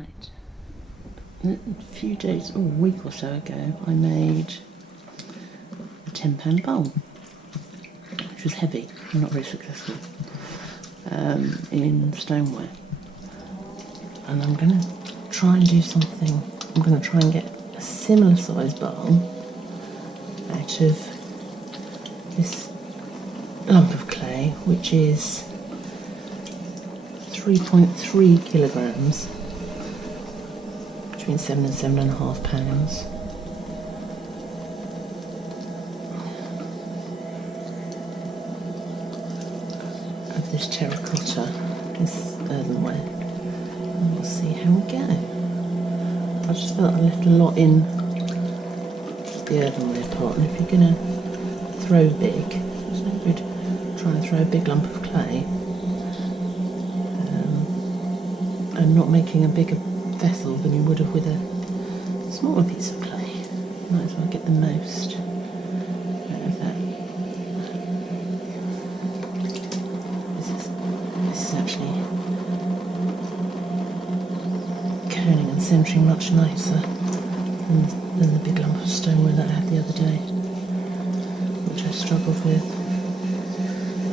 Right. A few days, or a week or so ago, I made a £10 bowl, which was heavy and not very successful, in stoneware. And I'm going to try and do something. I'm going to try and get a similar size bowl out of this lump of clay, which is 3.3 kilograms, between 7 and 7.5 pounds. Of this terracotta, this earthenware, and we'll see how we go. I just felt I left a lot in the earthenware pot, and if you're going to throw big, it's no good trying to throw a big lump of clay and not making a bigger vessel than you would have with a smaller piece of clay. Might as well get the most out of that. This is actually coning and centering much nicer than the big lump of stoneware that I had the other day, which I struggled with,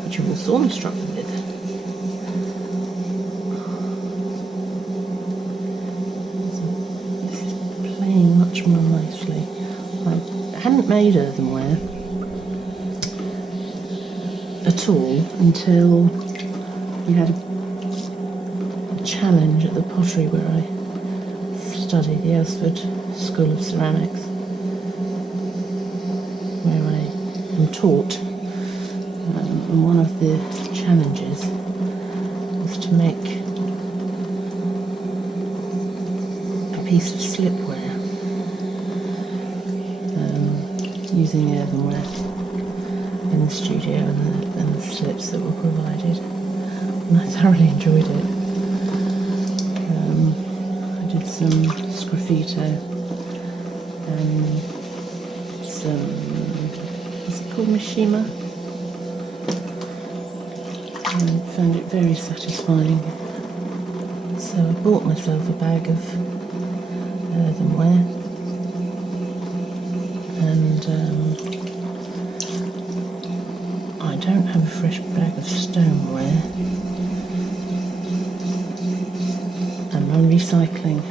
which you all saw me struggle with. Much more nicely. I hadn't made earthenware at all until we had a challenge at the pottery where I studied, the Aylesford School of Ceramics, where I am taught, and one of the challenges was to make a piece of slipware using the earthenware in the studio and the slips that were provided, and I thoroughly enjoyed it. I did some sgraffito and some, is it called Mishima? And I found it very satisfying. So I bought myself a bag of earthenware, and I don't have a fresh bag of stoneware, and my recycling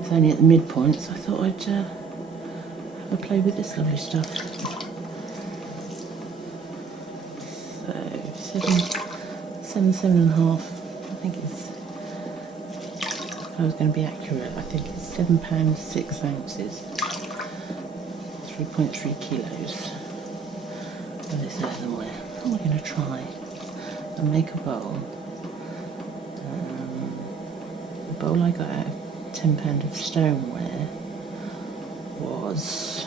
is only at the midpoint, so I thought I'd have a play with this lovely stuff. So 7.5, I think it's, if I was going to be accurate, I think it's £7 6 ounces. 3.3 kilos of this earthenware. And we're going to try and make a bowl. The bowl I got out of £10 of stoneware was,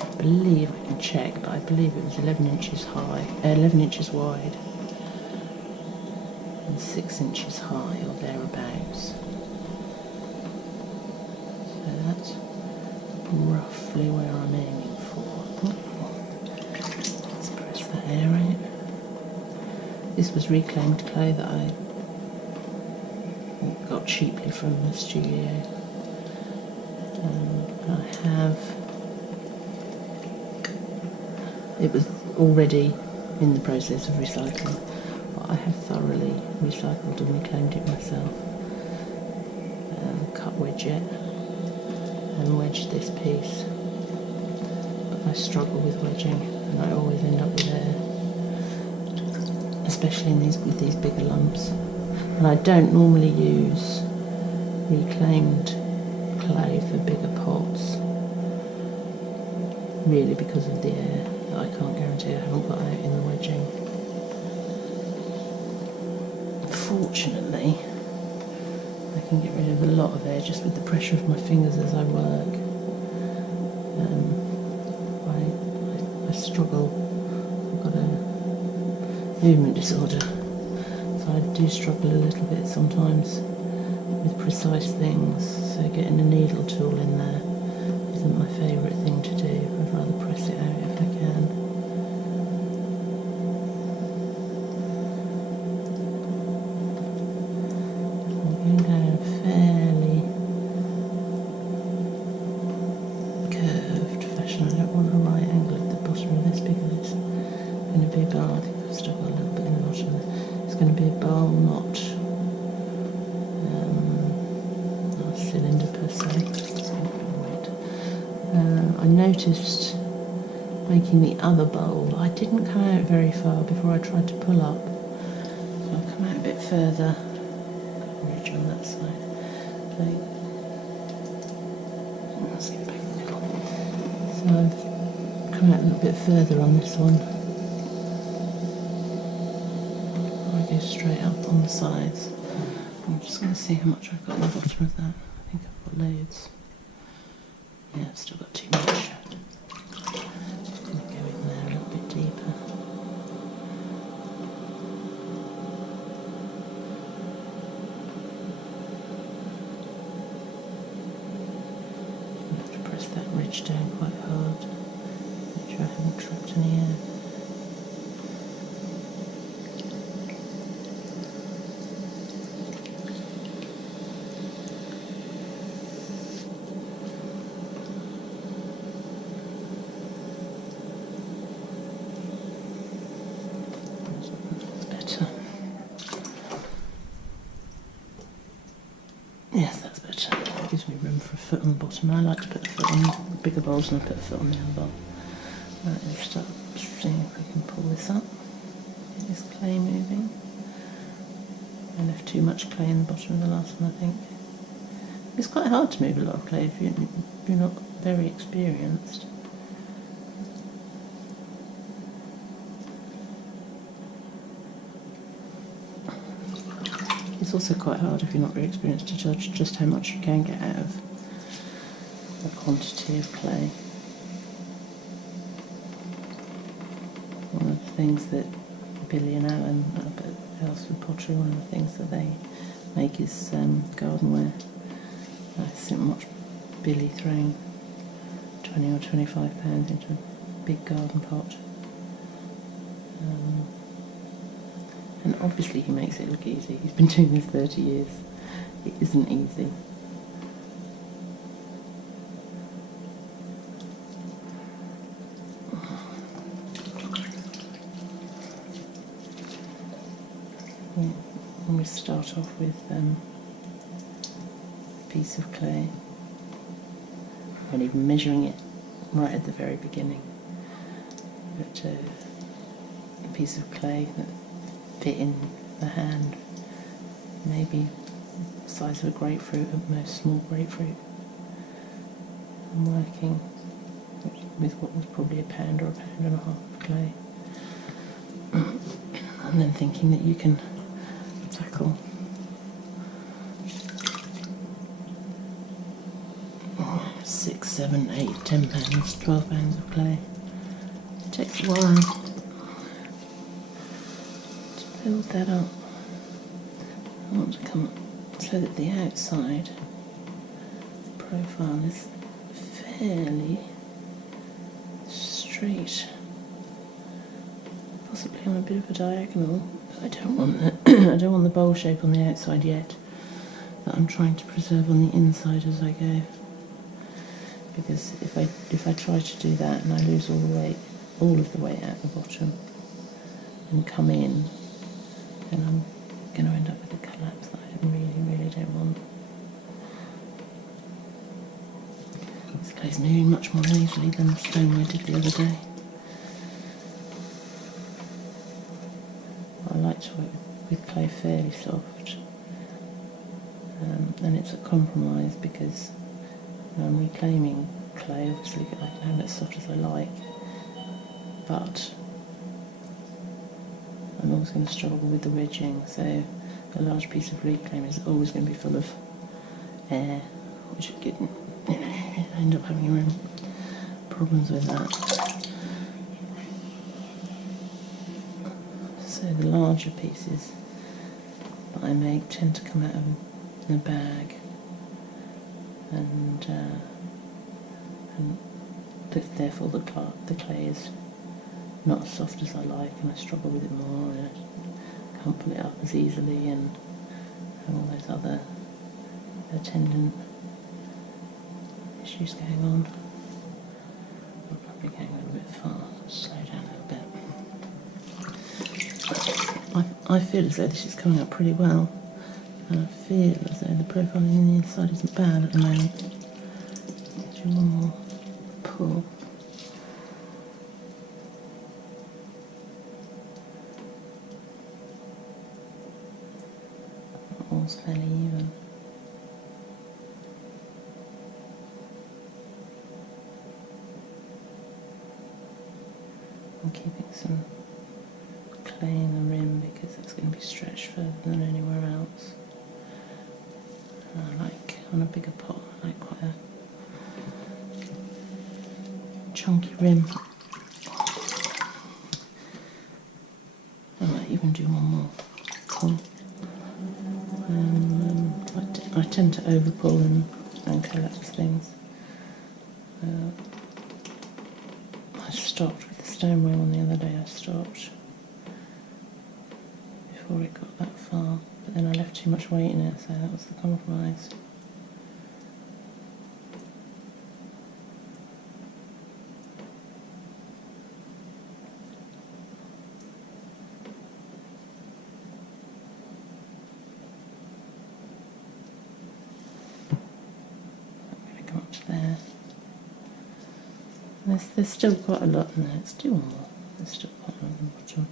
I believe, I can check, but I believe it was 11 inches high, 11 inches wide and 6 inches high or thereabouts. So that's roughly where I'm aiming for. Let's press that air in. This was reclaimed clay that I got cheaply from the studio. I have, it was already in the process of recycling, but I have thoroughly recycled and reclaimed it myself. Cut wedge it and wedge this piece, but I struggle with wedging and I always end up with air, especially in with these bigger lumps. And I don't normally use reclaimed clay for bigger pots, really, because of the air that I can't guarantee I haven't got out in the wedging. Fortunately, I can get rid of a lot of air just with the pressure of my fingers as I work. I struggle. I've got a movement disorder, so I do struggle a little bit sometimes with precise things, so getting a needle tool in there isn't my favourite thing to do. I'd rather press it out if I can. I'm going down bowl, not a cylinder per se. I noticed making the other bowl, I didn't come out very far before I tried to pull up. So I've come out a bit further. Got a ridge on that side. Let's get back in the middle. So I've come out a little bit further on this one. I go straight up on the sides. I'm just going to see how much I've got on the bottom of that. I think I've got loads. Yeah, I've still got too much. I'm going to go in there a little bit deeper. I have to press that ridge down quite hard. Make sure I haven't trapped any air. Yes, that's better. It gives me room for a foot on the bottom. I like to put a foot on the bigger bowls and I put a foot on the other bowl. Right, let's start seeing if we can pull this up. Get this clay moving. I left too much clay in the bottom of the last one, I think. It's quite hard to move a lot of clay if you're not very experienced. It's also quite hard if you're not very experienced to judge just how much you can get out of the quantity of clay. One of the things that Billy and Alan up at Elsford Pottery, one of the things that they make is gardenware. I think watch Billy throwing 20 or 25 pounds into a big garden pot. And obviously he makes it look easy. He's been doing this 30 years. It isn't easy. And we start off with a piece of clay. I'm not even measuring it right at the very beginning. But a piece of clay that fit in the hand, maybe the size of a grapefruit, at most small grapefruit. I'm working with what was probably a pound or a pound and a half of clay. And then thinking that you can tackle 6, 7, 8, 10 pounds, 12 pounds of clay. It takes a while build that up. I want to come so that the outside profile is fairly straight, possibly on a bit of a diagonal. But I don't want the I don't want the bowl shape on the outside yet. That I'm trying to preserve on the inside as I go. Because if I try to do that and I lose all of the weight out the bottom and come in, then I'm going to end up with a collapse that I really don't want. This clay's moving much more easily than the stone I did the other day. I like to work with clay fairly soft, and it's a compromise because when I'm reclaiming clay, obviously I can have it as soft as I like, but I'm always going to struggle with the ridging, so a large piece of reclaim is always going to be full of air, which I end up having your own problems with that. So the larger pieces that I make tend to come out of a bag, and therefore the clay is not as soft as I like, and I struggle with it more, and I can't pull it up as easily, and all those other attendant issues going on. I'm probably going a little bit fast, slow down a little bit. I feel as though this is coming up pretty well, and I feel as though the profiling in the inside isn't bad at the moment. Do one more pull. All's fairly even. I'm keeping some clay in the rim because it's going to be stretched further than anywhere else. And I like, on a bigger pot, I like quite a chunky rim. I might even do one more pull. I tend to over pull and collapse things. I stopped with the stone wheel on the other day. I stopped before it got that far, but then I left too much weight in it, so that was the compromise. There. There's still quite a lot in there. Let's do one more. There's still quite a lot in the bottom.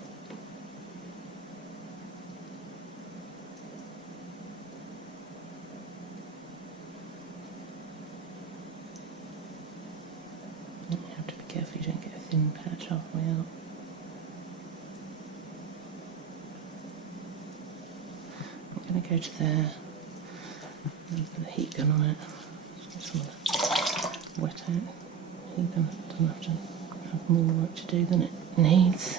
You have to be careful you don't get a thin patch halfway out. I'm going to go to there and put the heat gun on it. Just want to wet out. Heat gun doesn't have to have more work to do than it needs.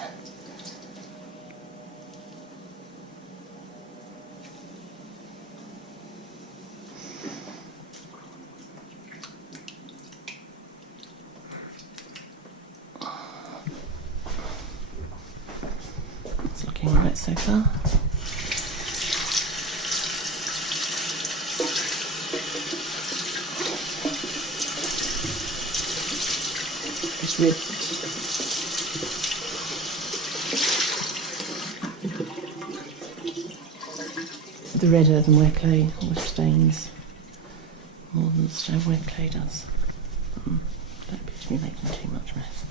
It's looking right so far. Red. The red earthenware clay always stains more than the stoneware clay does. Don't appear to be making too much mess.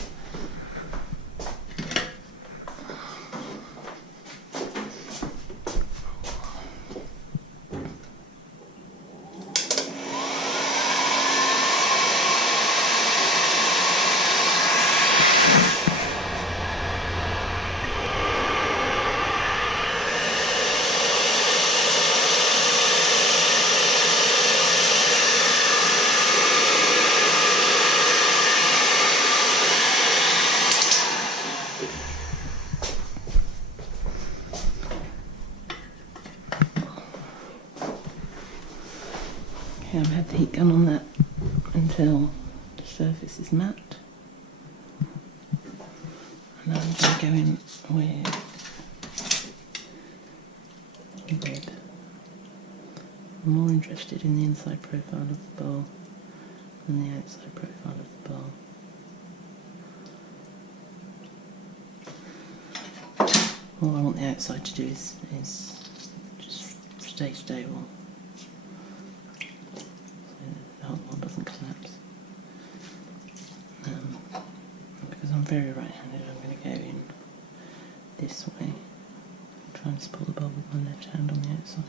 Okay, I've had the heat gun on that until the surface is matte. And now I'm going to go in with red. I'm more interested in the inside profile of the bowl than the outside profile of the bowl. All I want the outside to do is just stay stable. The whole one doesn't collapse. Because I'm very right-handed, I'm going to go in this way. Try and spoil the bowl with my left hand on the outside.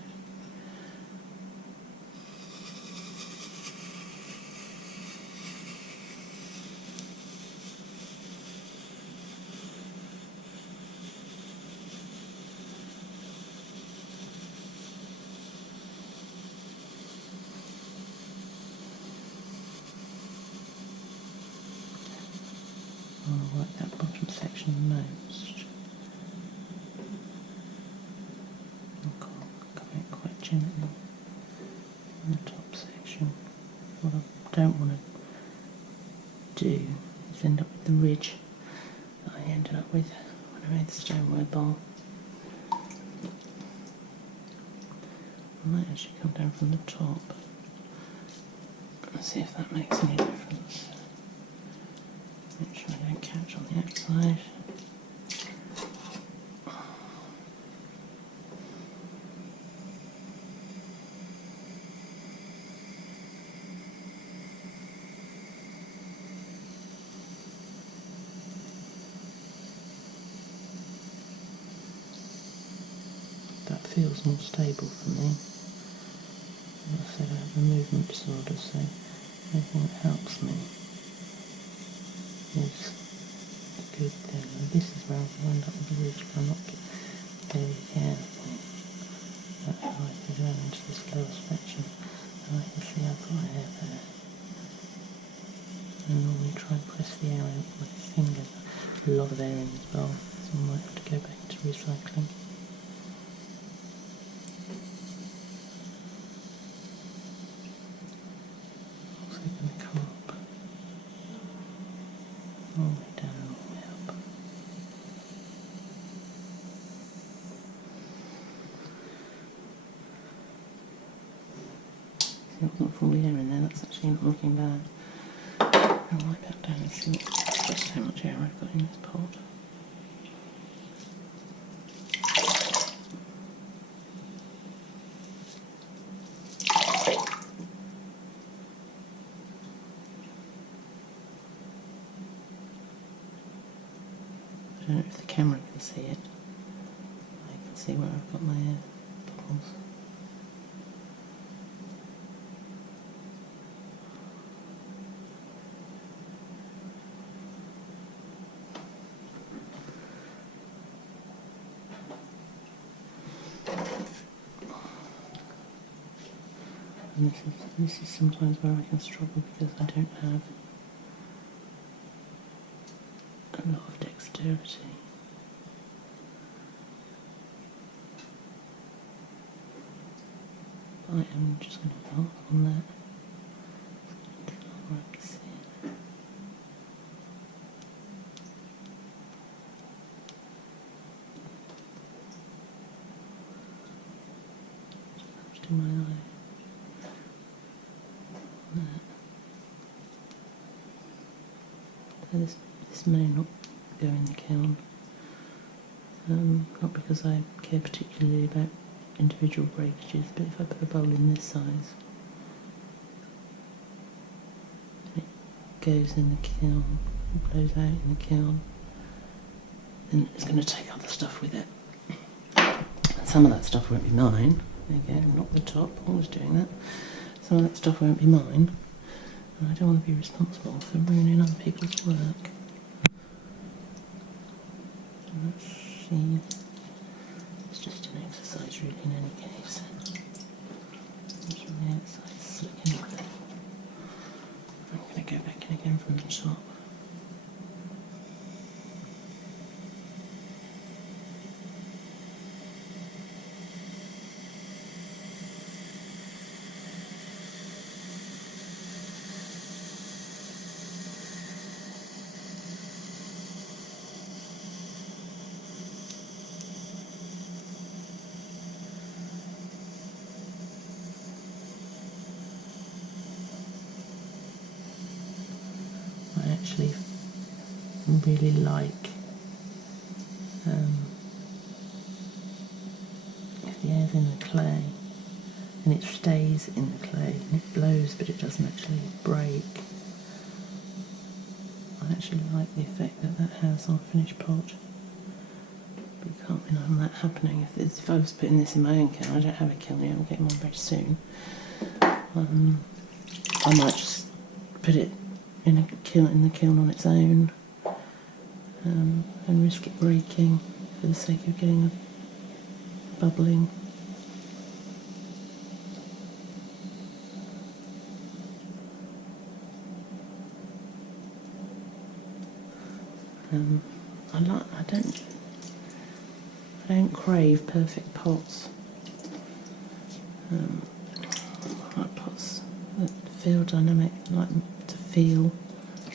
I'll work that bottom section the most. I'll come it quite gently in the top section. What I don't want to do is end up with the ridge that I ended up with when I made the stoneware bowl. I might actually come down from the top and see if that makes any difference. Make sure I don't catch on the outside. feels more stable for me. As I said, I have a movement disorder, so anything that helps me is a good thing. And this is where I'm going to end up with the ridge, but I'm not very careful. That's why I go down into this lower section, and I can see I've got hair there. And normally try and press the air out with my fingers. A lot of air in as well, so I might have to go back to recycling. Also going to come up all the way down and all the way up. See, I've got all the air in there, that's actually not looking bad. I'll wipe that down and see just how much air I've got in this pot. I don't know if the camera can see it. I can see where I've got my air bubbles. And this is sometimes where I can struggle because I don't have a lot of dexterity. I am just going to mark on that where I can see it. Just in my eye. So this may not go in the kiln, not because I care particularly about individual breakages, but if I put a bowl in this size, it goes in the kiln, it blows out in the kiln, then it's going to take other stuff with it. Some of that stuff won't be mine. Again, not the top, always doing that. Some of that stuff won't be mine. And I don't want to be responsible for ruining other people's work. So let's see. It's just an exercise really in any case. It's from the outside slicking. I'm going to go back in again from the top. I actually really like if the air's in the clay and it stays in the clay and it blows but it doesn't actually break. I actually like the effect that that has on a finished pot. But you can't rely on that happening. If I was putting this in my own kiln, I don't have a kiln yet, I'll get one very soon. I might just put it in the kiln on its own and risk it breaking for the sake of getting a bubbling. I don't crave perfect pots. I like pots that feel dynamic, like to feel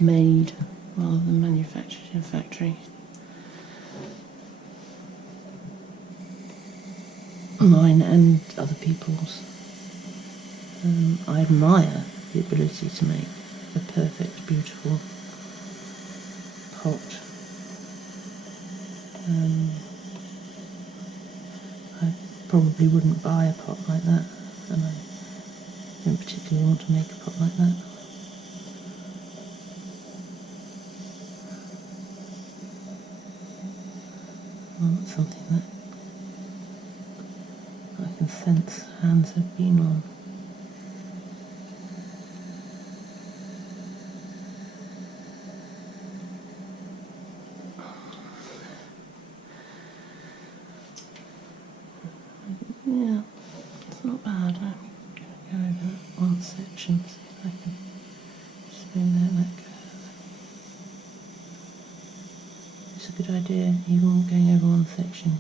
made rather than manufactured in a factory. Mine and other people's. I admire the ability to make a perfect, beautiful pot. I probably wouldn't buy a pot like that, and I don't particularly want to make a pot like that. I want something that Bob's hands have been on. Yeah, it's not bad. I'm going to go over one section, see if I can spin there, let go. It's a good idea, even going over one section,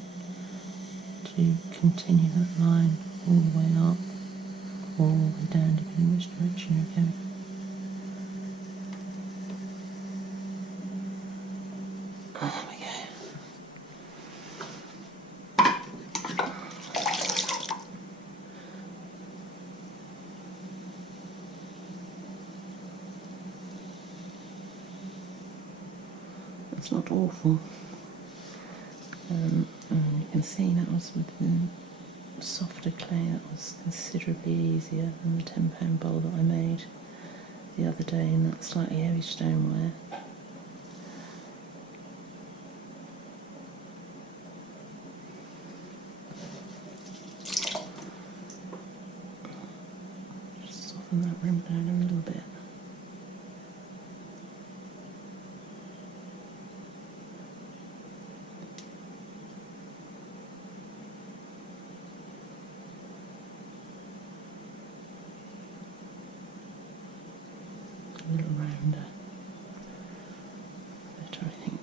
to continue that line all the way up, all the way down, depending on which direction you're going. There we go. It's not awful. And you can see that was with the softer clay, that was considerably easier than the £10 bowl that I made the other day in that slightly heavy stoneware. Just soften that rim down a little bit. A little rounder, better, I think.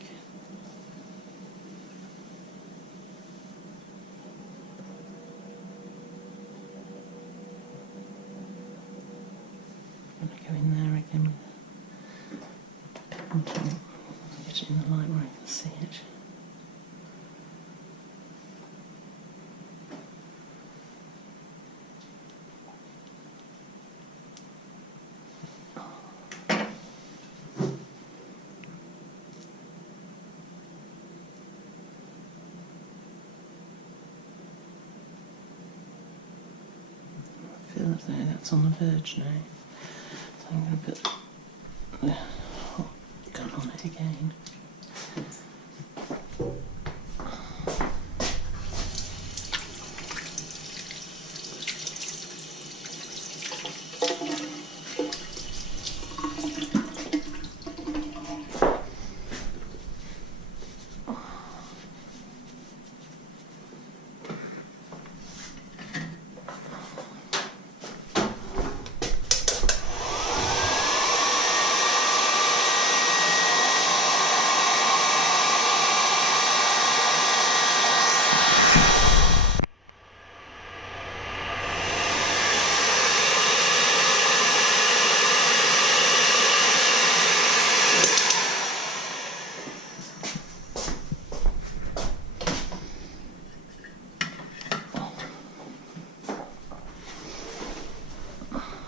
I'm going to go in there again until I get it in the light where I can see it. I feel as though that's on the verge now, so I'm going to put the hot gun on it again.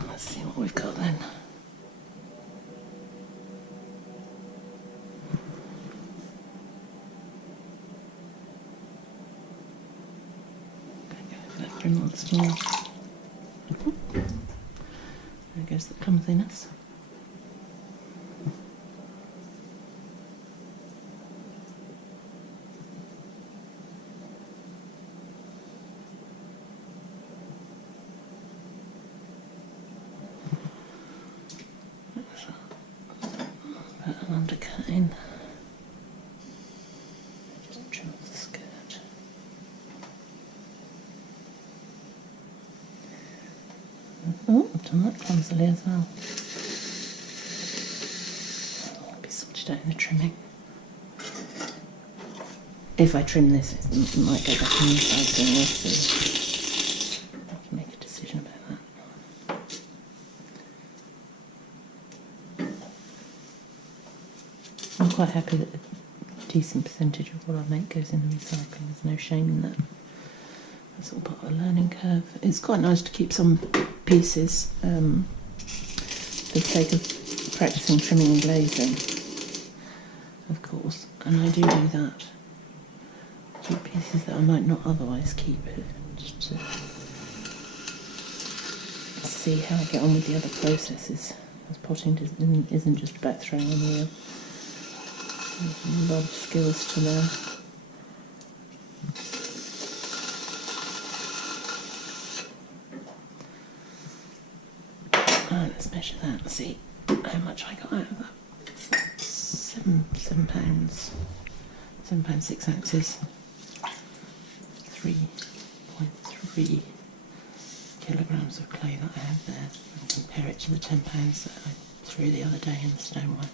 Let's see what we've got then. That once more. There goes the clumsiness. Put an undercut in. Just trim off the skirt. Oh, I've done that clumsily as well. That'll be sorted out in the trimming. If I trim this, it might go back in the inside doing this, so I can make a decision about that. I'm quite happy that a decent percentage of what I make goes in the recycling. There's no shame in that. That's all part of the learning curve. It's quite nice to keep some pieces for the sake of practicing trimming and glazing, of course, and I do that. Keep pieces that I might not otherwise keep, just to see how I get on with the other processes, as potting isn't just about throwing on wheel. There's a lot of skills to learn. Let's measure that and see how much I got out of that. £7. £7 6 ounces. 3.3 kilograms of clay that I have there, and compare it to the £10 that I threw the other day in the stoneware.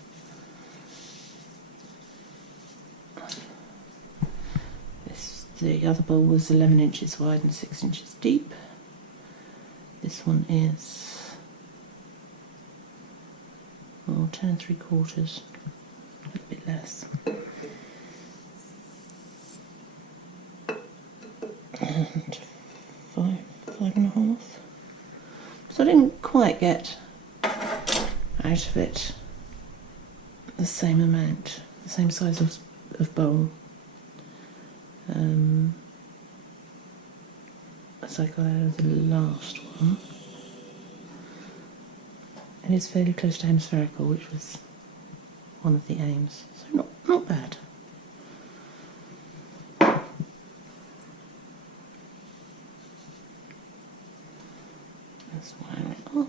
The other bowl was 11 inches wide and 6 inches deep. This one is 10 3/4, a little bit less. And 5.5. So I didn't quite get out of it the same amount, the same size of bowl as I got out of the last one. And it's fairly close to hemispherical, which was one of the aims, so not bad. Let's wire it off.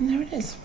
And there it is.